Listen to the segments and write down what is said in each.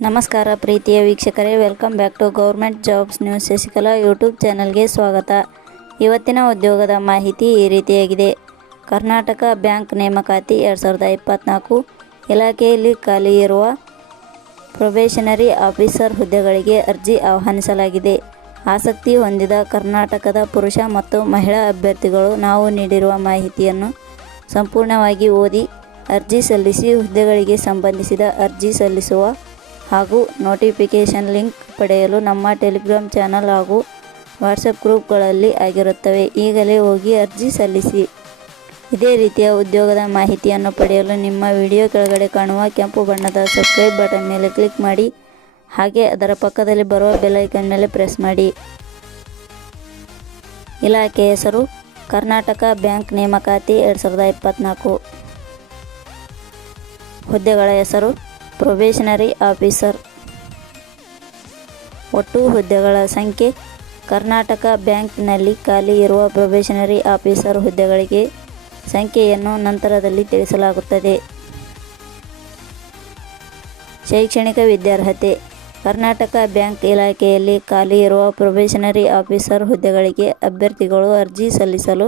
ನಮಸ್ಕಾರ ಪ್ರೀತಿಯ ವೀಕ್ಷಕರೇ welcome back to government jobs news Shashikala YouTube ಚಾನಲ್ಗೆ ಸ್ವಾಗತ. ಇವತ್ತಿನ ಉದ್ಯೋಗದ ಮಾಹಿತಿ ಈ ರೀತಿಯಾಗಿದೆ. ಕರ್ನಾಟಕ ಬ್ಯಾಂಕ್ ನೇಮಕಾತಿ ಎರಡು ಸಾವಿರದ ಇಪ್ಪತ್ತ್ನಾಲ್ಕು ಇಲಾಖೆಯಲ್ಲಿ ಖಾಲಿ ಇರುವ ಪ್ರೊಬೇಷನರಿ ಆಫೀಸರ್ ಹುದ್ದೆಗಳಿಗೆ ಅರ್ಜಿ ಆಹ್ವಾನಿಸಲಾಗಿದೆ. ಆಸಕ್ತಿ ಹೊಂದಿದ ಕರ್ನಾಟಕದ ಪುರುಷ ಮತ್ತು ಮಹಿಳಾ ಅಭ್ಯರ್ಥಿಗಳು ನಾವು ನೀಡಿರುವ ಮಾಹಿತಿಯನ್ನು ಸಂಪೂರ್ಣವಾಗಿ ಓದಿ ಅರ್ಜಿ ಸಲ್ಲಿಸಿ ಹುದ್ದೆಗಳಿಗೆ ಸಂಬಂಧಿಸಿದ ಅರ್ಜಿ ಸಲ್ಲಿಸುವ ಹಾಗೂ ನೋಟಿಫಿಕೇಷನ್ ಲಿಂಕ್ ಪಡೆಯಲು ನಮ್ಮ ಟೆಲಿಗ್ರಾಮ್ ಚಾನಲ್ ಹಾಗೂ ವಾಟ್ಸಪ್ ಗ್ರೂಪ್ಗಳಲ್ಲಿ ಆಗಿರುತ್ತವೆ. ಈಗಲೇ ಹೋಗಿ ಅರ್ಜಿ ಸಲ್ಲಿಸಿ. ಇದೇ ರೀತಿಯ ಉದ್ಯೋಗದ ಮಾಹಿತಿಯನ್ನು ಪಡೆಯಲು ನಿಮ್ಮ ವಿಡಿಯೋ ಕೆಳಗಡೆ ಕಾಣುವ ಕೆಂಪು ಬಣ್ಣದ ಸಬ್ಸ್ಕ್ರೈಬ್ ಬಟನ್ ಮೇಲೆ ಕ್ಲಿಕ್ ಮಾಡಿ. ಹಾಗೆ ಅದರ ಪಕ್ಕದಲ್ಲಿ ಬರುವ ಬೆಲೈಕನ್ ಮೇಲೆ ಪ್ರೆಸ್ ಮಾಡಿ. ಇಲಾಖೆ ಹೆಸರು ಕರ್ನಾಟಕ ಬ್ಯಾಂಕ್ ನೇಮಕಾತಿ ಎರಡು ಸಾವಿರದ ಇಪ್ಪತ್ತ್ನಾಲ್ಕು ಹುದ್ದೆಗಳ ಹೆಸರು ಪ್ರೊಬೇಷನರಿ ಆಫೀಸರ್. ಒಟ್ಟು ಹುದ್ದೆಗಳ ಸಂಖ್ಯೆ ಕರ್ನಾಟಕ ಬ್ಯಾಂಕ್ನಲ್ಲಿ ಖಾಲಿ ಇರುವ ಪ್ರೊಬೇಷನರಿ ಆಫೀಸರ್ ಹುದ್ದೆಗಳಿಗೆ ಸಂಖ್ಯೆಯನ್ನು ನಂತರದಲ್ಲಿ ತಿಳಿಸಲಾಗುತ್ತದೆ. ಶೈಕ್ಷಣಿಕ ವಿದ್ಯಾರ್ಹತೆ ಕರ್ನಾಟಕ ಬ್ಯಾಂಕ್ ಇಲಾಖೆಯಲ್ಲಿ ಖಾಲಿ ಇರುವ ಪ್ರೊಬೇಷನರಿ ಆಫೀಸರ್ ಹುದ್ದೆಗಳಿಗೆ ಅಭ್ಯರ್ಥಿಗಳು ಅರ್ಜಿ ಸಲ್ಲಿಸಲು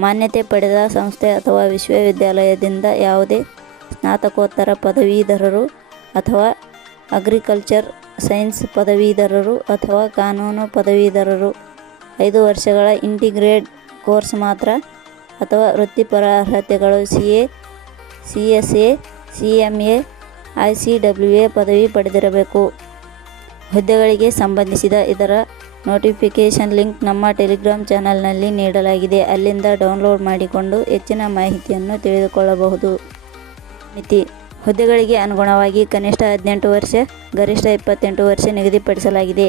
ಮಾನ್ಯತೆ ಪಡೆದ ಸಂಸ್ಥೆ ಅಥವಾ ವಿಶ್ವವಿದ್ಯಾಲಯದಿಂದ ಯಾವುದೇ ಸ್ನಾತಕೋತ್ತರ ಪದವೀಧರರು ಅಥವಾ ಅಗ್ರಿಕಲ್ಚರ್ ಸೈನ್ಸ್ ಪದವೀಧರರು ಅಥವಾ ಕಾನೂನು ಪದವೀಧರರು. ಐದು ವರ್ಷಗಳ ಇಂಟಿಗ್ರೇಡ್ ಕೋರ್ಸ್ ಮಾತ್ರ ಅಥವಾ ವೃತ್ತಿಪರ ಅರ್ಹತೆಗಳು C A C S A C M A I C W A ಪದವಿ ಪಡೆದಿರಬೇಕು. ಹುದ್ದೆಗಳಿಗೆ ಸಂಬಂಧಿಸಿದ ಇದರ ನೋಟಿಫಿಕೇಷನ್ ಲಿಂಕ್ ನಮ್ಮ ಟೆಲಿಗ್ರಾಮ್ ಚಾನಲ್ನಲ್ಲಿ ನೀಡಲಾಗಿದೆ. ಅಲ್ಲಿಂದ ಡೌನ್ಲೋಡ್ ಮಾಡಿಕೊಂಡು ಹೆಚ್ಚಿನ ಮಾಹಿತಿಯನ್ನು ತಿಳಿದುಕೊಳ್ಳಬಹುದು. ಮಿತಿ. ಹುದ್ದೆಗಳಿಗೆ ಅನುಗುಣವಾಗಿ ಕನಿಷ್ಠ ಹದಿನೆಂಟು ವರ್ಷ, ಗರಿಷ್ಠ ಇಪ್ಪತ್ತೆಂಟು ವರ್ಷ ನಿಗದಿಪಡಿಸಲಾಗಿದೆ.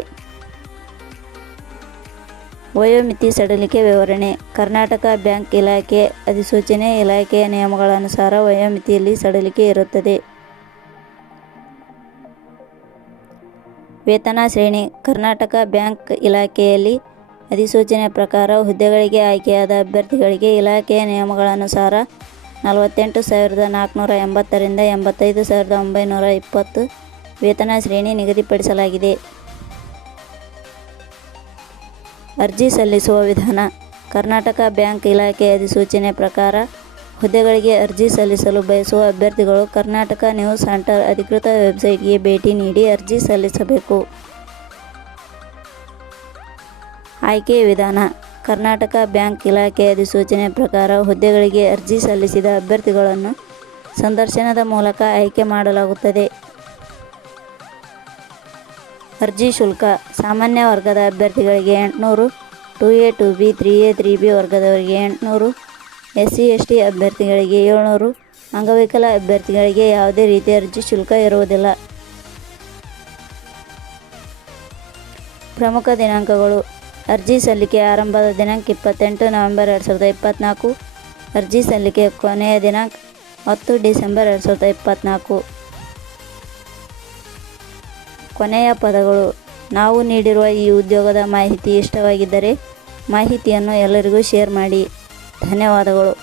ವಯೋಮಿತಿ ಸಡಿಲಿಕೆ ವಿವರಣೆ. ಕರ್ನಾಟಕ ಬ್ಯಾಂಕ್ ಇಲಾಖೆ ಅಧಿಸೂಚನೆ, ಇಲಾಖೆಯ ನಿಯಮಗಳನುಸಾರ ವಯೋಮಿತಿಯಲ್ಲಿ ಸಡಿಲಿಕೆ ಇರುತ್ತದೆ. ವೇತನ ಶ್ರೇಣಿ. ಕರ್ನಾಟಕ ಬ್ಯಾಂಕ್ ಇಲಾಖೆಯಲ್ಲಿ ಅಧಿಸೂಚನೆ ಪ್ರಕಾರ ಹುದ್ದೆಗಳಿಗೆ ಆಯ್ಕೆಯಾದ ಅಭ್ಯರ್ಥಿಗಳಿಗೆ ಇಲಾಖೆಯ ನಿಯಮಗಳನುಸಾರ ನಲವತ್ತೆಂಟು ಸಾವಿರದ ನಾಲ್ಕುನೂರ ಎಂಬತ್ತರಿಂದ ಎಂಬತ್ತೈದು ಸಾವಿರದ ಒಂಬೈನೂರ ಇಪ್ಪತ್ತು ವೇತನ ಶ್ರೇಣಿ ನಿಗದಿಪಡಿಸಲಾಗಿದೆ. ಅರ್ಜಿ ಸಲ್ಲಿಸುವ ವಿಧಾನ. ಕರ್ನಾಟಕ ಬ್ಯಾಂಕ್ ಇಲಾಖೆ ಅಧಿಸೂಚನೆ ಪ್ರಕಾರ ಹುದ್ದೆಗಳಿಗೆ ಅರ್ಜಿ ಸಲ್ಲಿಸಲು ಬಯಸುವ ಅಭ್ಯರ್ಥಿಗಳು ಕರ್ನಾಟಕ ನ್ಯೂಸ್ ಸೆಂಟರ್ ಅಧಿಕೃತ ವೆಬ್ಸೈಟ್ಗೆ ಭೇಟಿ ನೀಡಿ ಅರ್ಜಿ ಸಲ್ಲಿಸಬೇಕು. ಆಯ್ಕೆ ವಿಧಾನ. ಕರ್ನಾಟಕ ಬ್ಯಾಂಕ್ ಇಲಾಖೆ ಅಧಿಸೂಚನೆ ಪ್ರಕಾರ ಹುದ್ದೆಗಳಿಗೆ ಅರ್ಜಿ ಸಲ್ಲಿಸಿದ ಅಭ್ಯರ್ಥಿಗಳನ್ನು ಸಂದರ್ಶನದ ಮೂಲಕ ಆಯ್ಕೆ ಮಾಡಲಾಗುತ್ತದೆ. ಅರ್ಜಿ ಶುಲ್ಕ, ಸಾಮಾನ್ಯ ವರ್ಗದ ಅಭ್ಯರ್ಥಿಗಳಿಗೆ ಎಂಟುನೂರು, two A, two B, three A, three B ವರ್ಗದವರಿಗೆ ಎಂಟುನೂರು ಎಸ್ ಸಿ ಎಸ್ ಟಿ ಅಭ್ಯರ್ಥಿಗಳಿಗೆ ಏಳ್ನೂರು, ಅಂಗವಿಕಲ ಅಭ್ಯರ್ಥಿಗಳಿಗೆ ಯಾವುದೇ ರೀತಿಯ ಅರ್ಜಿ ಶುಲ್ಕ ಇರುವುದಿಲ್ಲ. ಪ್ರಮುಖ ದಿನಾಂಕಗಳು ಅರ್ಜಿ ಸಲ್ಲಿಕೆ ಆರಂಭದ ದಿನಾಂಕ ಇಪ್ಪತ್ತೆಂಟು ನವೆಂಬರ್ ಎರಡು ಸಾವಿರದ ಇಪ್ಪತ್ತ್ನಾಲ್ಕು ಅರ್ಜಿ ಸಲ್ಲಿಕೆ ಕೊನೆಯ ದಿನಾಂಕ ಹತ್ತು ಡಿಸೆಂಬರ್ ಎರಡು ಸಾವಿರದ ಇಪ್ಪತ್ತ್ನಾಲ್ಕು ಕೊನೆಯ ಪದಗಳು, ನಾವು ನೀಡಿರುವ ಈ ಉದ್ಯೋಗದ ಮಾಹಿತಿ ಇಷ್ಟವಾಗಿದ್ದರೆ ಮಾಹಿತಿಯನ್ನು ಎಲ್ಲರಿಗೂ ಶೇರ್ ಮಾಡಿ. ಧನ್ಯವಾದಗಳು.